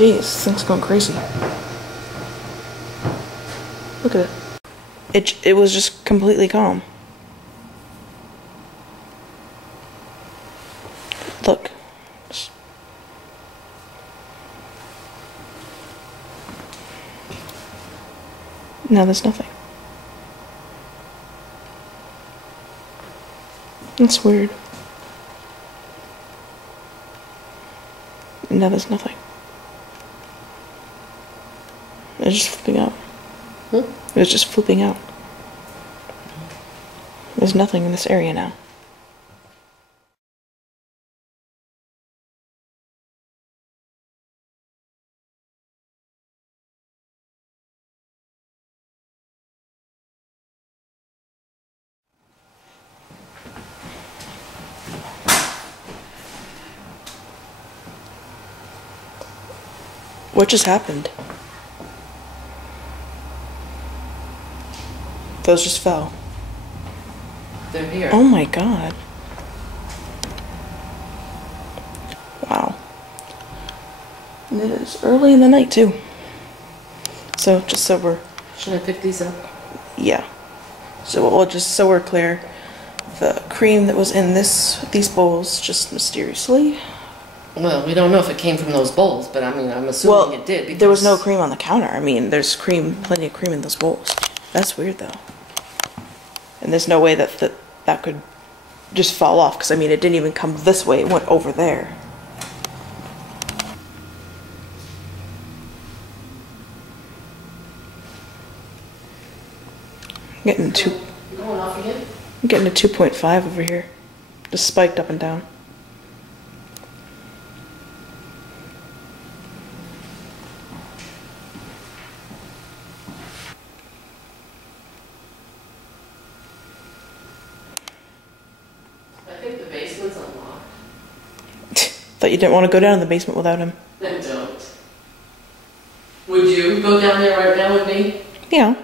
Jeez, this thing's going crazy. Look at it. It was just completely calm. Look. Now there's nothing. That's weird. Now there's nothing. It's just flipping out. It was just flipping out. There's nothing in this area now. What just happened? Those just fell. They're here. Oh my god. Wow. And it is early in the night too. So just so we're... Should I pick these up? Yeah. So we'll just so we're clear, the cream that was in these bowls just mysteriously... Well, we don't know if it came from those bowls, but I mean, I'm assuming it did. Because there was no cream on the counter. I mean, there's plenty of cream in those bowls. That's weird though. And there's no way that could just fall off, because I mean, it didn't even come this way, it went over there. I'm getting going off again? I'm getting a 2.5 over here. Just spiked up and down. I think the basement's unlocked. Thought you didn't want to go down in the basement without him. Then don't. Would you go down there right now with me? Yeah.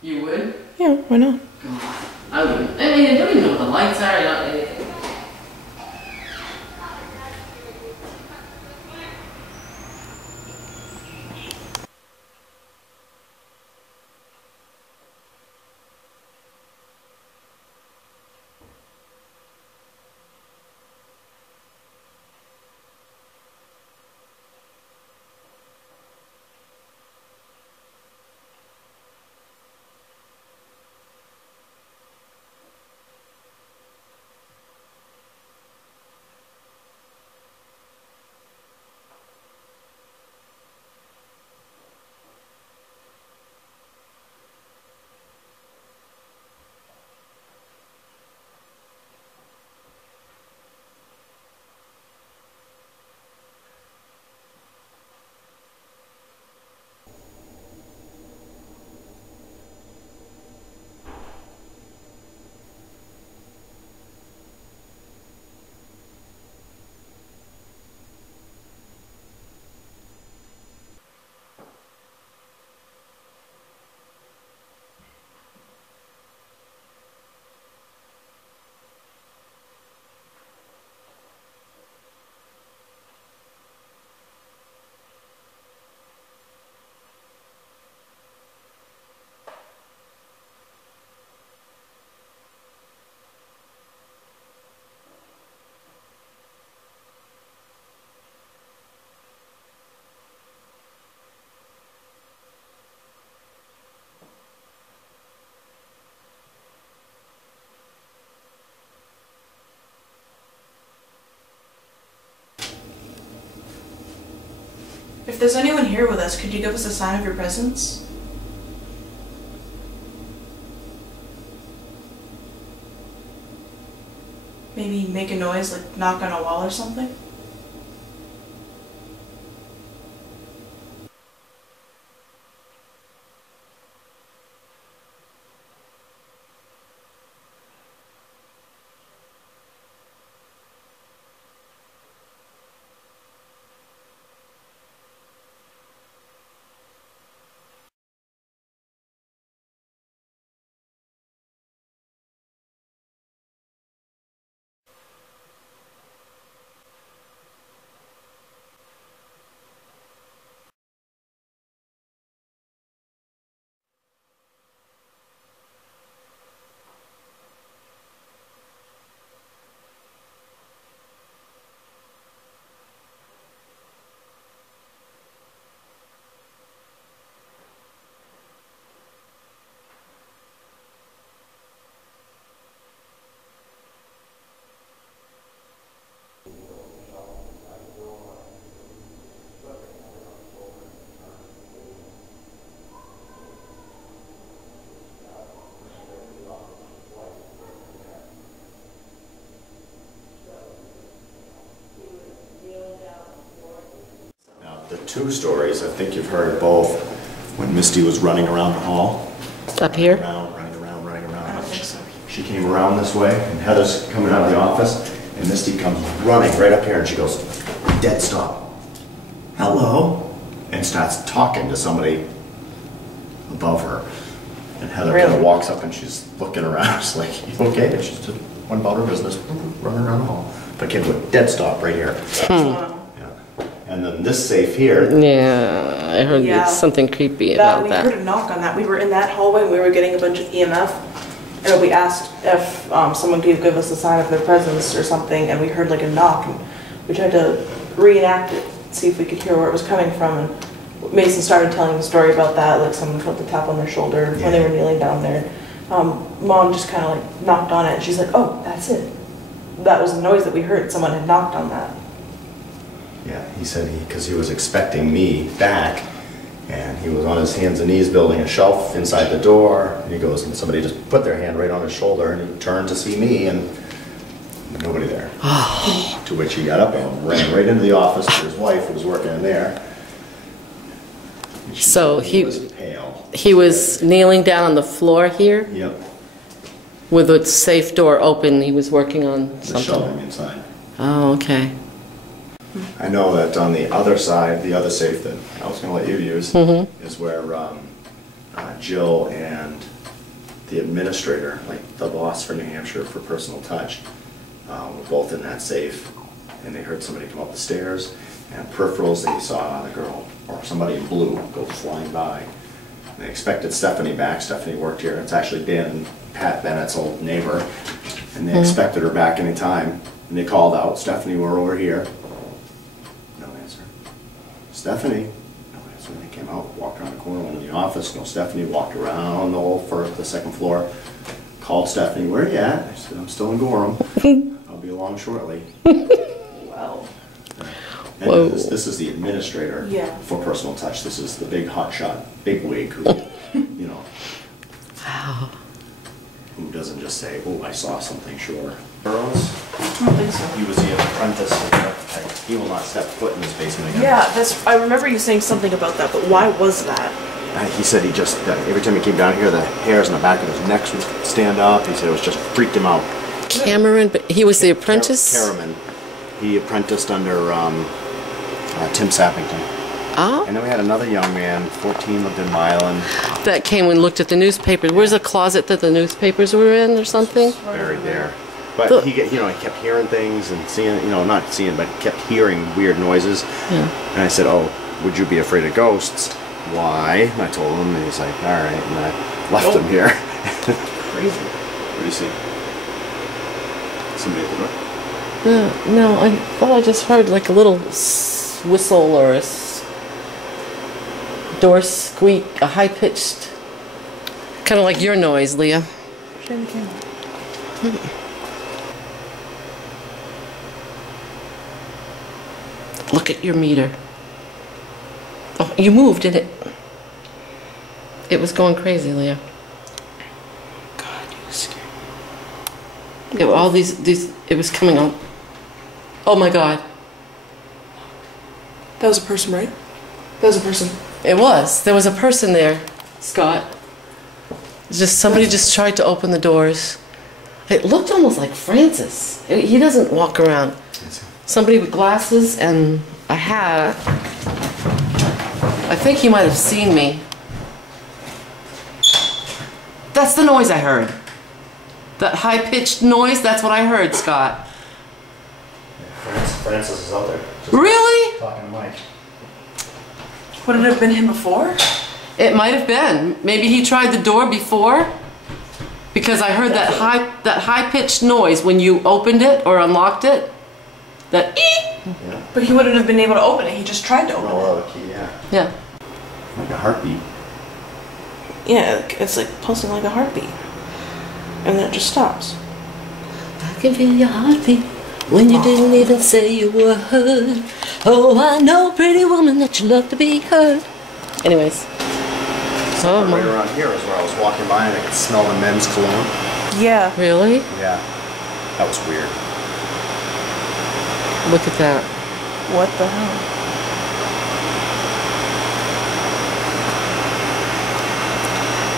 You would? Yeah, why not? God. I wouldn't. I mean, I don't even know what the lights are, not anything. If there's anyone here with us, could you give us a sign of your presence? Maybe make a noise, like knock on a wall or something? two stories. I think you've heard both. When Misty was running around the hall. Up here? Running around. I don't think so. She came around this way, and Heather's coming out of the office, and Misty comes running right up here, and she goes, dead stop. Hello? And starts talking to somebody above her. And Heather kind Really? of walks up, and she's looking around. She's like, you okay? And she's just went about her business, running around the hall. But came to a dead stop right here. Wow. And then this safe here. Yeah, I heard Yeah. something creepy We about heard that. a knock on that. We were in that hallway and we were getting a bunch of EMF. And we asked if someone could give us a sign of their presence or something, and we heard like a knock. And we tried to reenact it, see if we could hear where it was coming from. And Mason started telling the story about that, like someone felt the tap on their shoulder when they were kneeling down there. Mom just kind of like knocked on it, and she's like, "Oh, that's it. That was the noise that we heard. Someone had knocked on that." Yeah, he said because he was expecting me back, and he was on his hands and knees building a shelf inside the door, and he goes, and somebody just put their hand right on his shoulder, and he turned to see me, and nobody there. To which he got up and ran right into the office to his wife, who was working in there. And she So said he was pale. He was kneeling down on the floor here Yep, with the safe door open. He was working on the something. shelving inside. Oh, okay. I know that on the other side, the other safe that I was going to let you use, is where Jill and the administrator, like the boss for New Hampshire for Personal Touch, were both in that safe, and they heard somebody come up the stairs, and peripherals they saw the girl, or somebody in blue, go flying by. And they expected Stephanie back. Stephanie worked here. It's actually Dan, Pat Bennett's old neighbor, and they expected her back any time. And they called out, "Stephanie, we're over here." No answer. "Stephanie." No answer. They came out, walked around the corner, went in the office. No Stephanie. Walked around the whole first, the second floor. Called Stephanie, "Where are you at?" I said, "I'm still in Gorham. I'll be along shortly." Wow. And Whoa. this is the administrator for Personal Touch. This is the big hotshot, big wig who, you know, Wow. who doesn't just say, "Oh, I saw something." Sure. Burroughs. I don't think so. He was the apprentice of the architect. He will not step foot in this basement again. Yeah, I remember you saying something about that, but why was that? He said he just, every time he came down here, the hairs on the back of his neck would stand up. He said it was just freaked him out. Cameron, but he was the apprentice? Caraman. He apprenticed under Tim Sappington. Oh, And then we had another young man, 14, lived in Milan, that came and looked at the newspapers. Where's the closet that the newspapers were in or something? buried there. But he kept hearing things and seeing, not seeing, but kept hearing weird noises. Yeah. And I said, "Oh, would you be afraid of ghosts?" "Why?" And I told him, and he's like, "All right." And I left him here. Crazy. What do you see? Somebody at the door? No, I thought I just heard like a little whistle or a door squeak, a high-pitched, kind of like your noise, Leah. Show the camera. Look at your meter. Oh, you moved, didn't it? It was going crazy, Leah. God, you scared me. All these, it was coming up. Oh my God. That was a person, right? That was a person. It was. There was a person there, Scott. Somebody just tried to open the doors. It looked almost like Francis. He doesn't walk around. Somebody with glasses and a hat. I think he might have seen me. That's the noise I heard. That high-pitched noise, that's what I heard, Scott. Francis is out there. Really? Talking to Mike. Would it have been him before? It might have been. Maybe he tried the door before. Because I heard that high-pitched noise when you opened it or unlocked it. That eek. Yeah. But he wouldn't have been able to open it. He just tried to open Oh, it. okay, yeah. Yeah. Like a heartbeat. Yeah, it's like pulsing like a heartbeat. And then it just stops. I can feel your heartbeat when you didn't even say a word. Oh, I know, pretty woman, that you love to be heard. Anyways. Oh Right my. around here is where I was walking by and I could smell the men's cologne. Yeah. Really? Yeah. That was weird. Look at that. What the hell?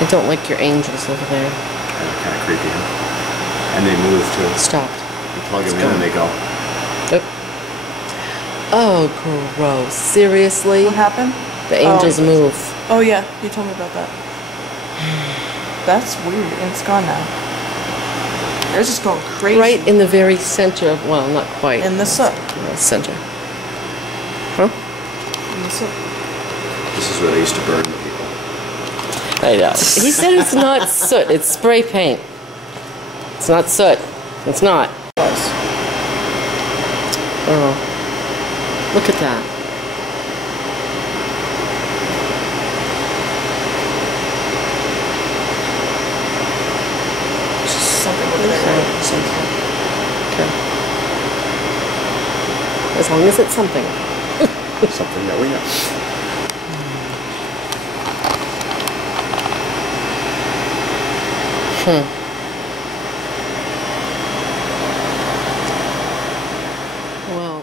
I don't like your angels over there. Kind of creepy, huh? And they move too. Stopped. You plug them in and they go. Oop. Oh, gross. Seriously? What happened? The angels move. Oh yeah, you told me about that. That's weird, and it's gone now. They're just going crazy. Right in the very center of, well, not quite. In the soot. Center. Huh? In the soot. This is where they used to burn the people. I know. He said it's not soot, it's spray paint. It's not soot. It's not. Oh. Look at that. Something over there, right? Something. Okay. As long as it's something. Something that we know. Well.